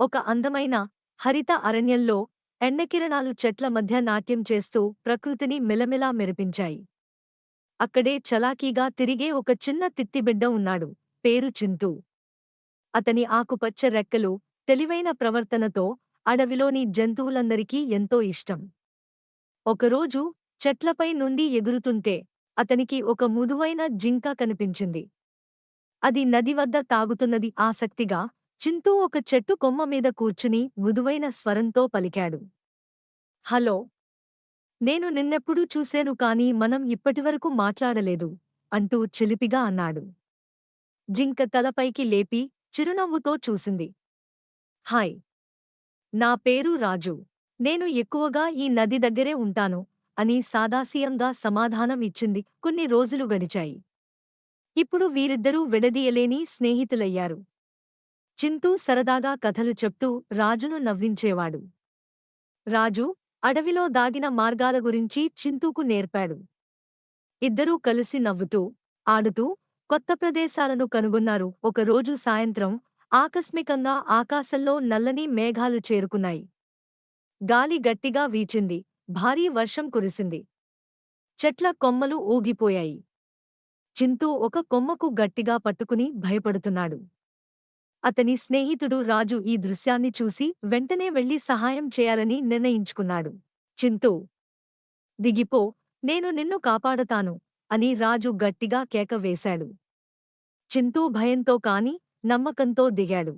ఒక అందమైన హరిత అరణ్యంలో ఎండకిరణాలు చెట్ల మధ్య నాట్యం చేస్తూ ప్రకృతిని మిలమిలా మెరిపించాయి. అక్కడే చలాకీగా తిరిగే ఒక చిన్న తిత్తిబిడ్డ ఉన్నాడు. పేరు చింతూ. అతని ఆకుపచ్చ రెక్కలు, తెలివైన ప్రవర్తనతో అడవిలోని జంతువులందరికీ ఎంతో ఇష్టం. ఒకరోజు చెట్లపై నుండి ఎగురుతుంటే అతనికి ఒక మృదువైన జింక కనిపించింది. అది నది వద్ద తాగుతున్నది. ఆసక్తిగా చింతూ ఒక చెట్టు కొమ్మ మీద కూర్చుని మృదువైన స్వరంతో పలికాడు. హలో, నేను నిన్నెప్పుడూ చూశాను కాని మనం ఇప్పటివరకు మాట్లాడలేదు అంటూ చిలిపిగా అన్నాడు. జింక తలపైకి లేపి చిరునవ్వుతో చూసింది. హాయ్, నా పేరు రాజు. నేను ఎక్కువగా ఈ నది దగ్గరే ఉంటాను అని సాదాసీయంగా సమాధానం ఇచ్చింది. కొన్ని రోజులు గడిచాయి. ఇప్పుడు వీరిద్దరూ విడదీయలేని స్నేహితులయ్యారు. చింతూ సరదాగా కథలు చెప్తూ రాజును నవ్వించేవాడు. రాజు అడవిలో దాగిన మార్గాల గురించి చింతూకు నేర్పాడు. ఇద్దరూ కలిసి నవ్వుతూ, ఆడుతూ కొత్త ప్రదేశాలను కనుగొన్నారు. ఒకరోజు సాయంత్రం ఆకస్మికంగా ఆకాశంలో నల్లని మేఘాలు చేరుకున్నాయి. గాలి గట్టిగా వీచింది. భారీ వర్షం కురిసింది. చెట్ల కొమ్మలు ఊగిపోయాయి. చింతూ ఒక కొమ్మకు గట్టిగా పట్టుకుని భయపడుతున్నాడు. అతని స్నేహితుడు రాజు ఈ దృశ్యాన్ని చూసి వెంటనే వెళ్లి సహాయం చేయాలని నిర్ణయించుకున్నాడు. చింతూ, దిగిపో, నేను నిన్ను కాపాడతాను అని రాజు గట్టిగా కేక వేశాడు. చింతూ భయంతో కాని నమ్మకంతో దిగాడు.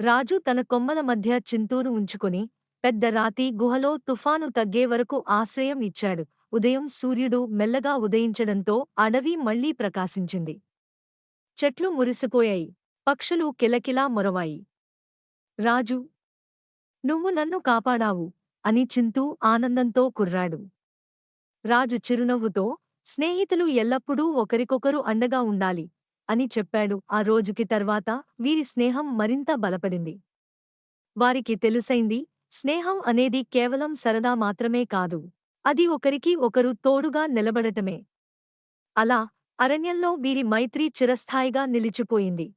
రాజు తన కొమ్మల మధ్య చింతూను ఉంచుకుని పెద్ద రాతి గుహలో తుఫాను తగ్గే వరకు ఆశ్రయం ఇచ్చాడు. ఉదయం సూర్యుడు మెల్లగా ఉదయించడంతో అడవి మళ్లీ ప్రకాశించింది. చెట్లు మురిసిపోయాయి. పక్షులు కిలకిలా మొరవాయి. రాజు, నువ్వు నన్ను కాపాడావు అని చింతూ ఆనందంతో కుర్రాడు. రాజు చిరునవ్వుతో, స్నేహితులు ఎల్లప్పుడూ ఒకరికొకరు అండగా ఉండాలి అని చెప్పాడు. ఆ రోజుకి తర్వాత వీరి స్నేహం మరింత బలపడింది. వారికి తెలుసైంది, స్నేహం అనేది కేవలం సరదా మాత్రమే కాదు, అది ఒకరికి ఒకరు తోడుగా నిలబడటమే. అలా అరణ్యంలో వీరి మైత్రి చిరస్థాయిగా నిలిచిపోయింది.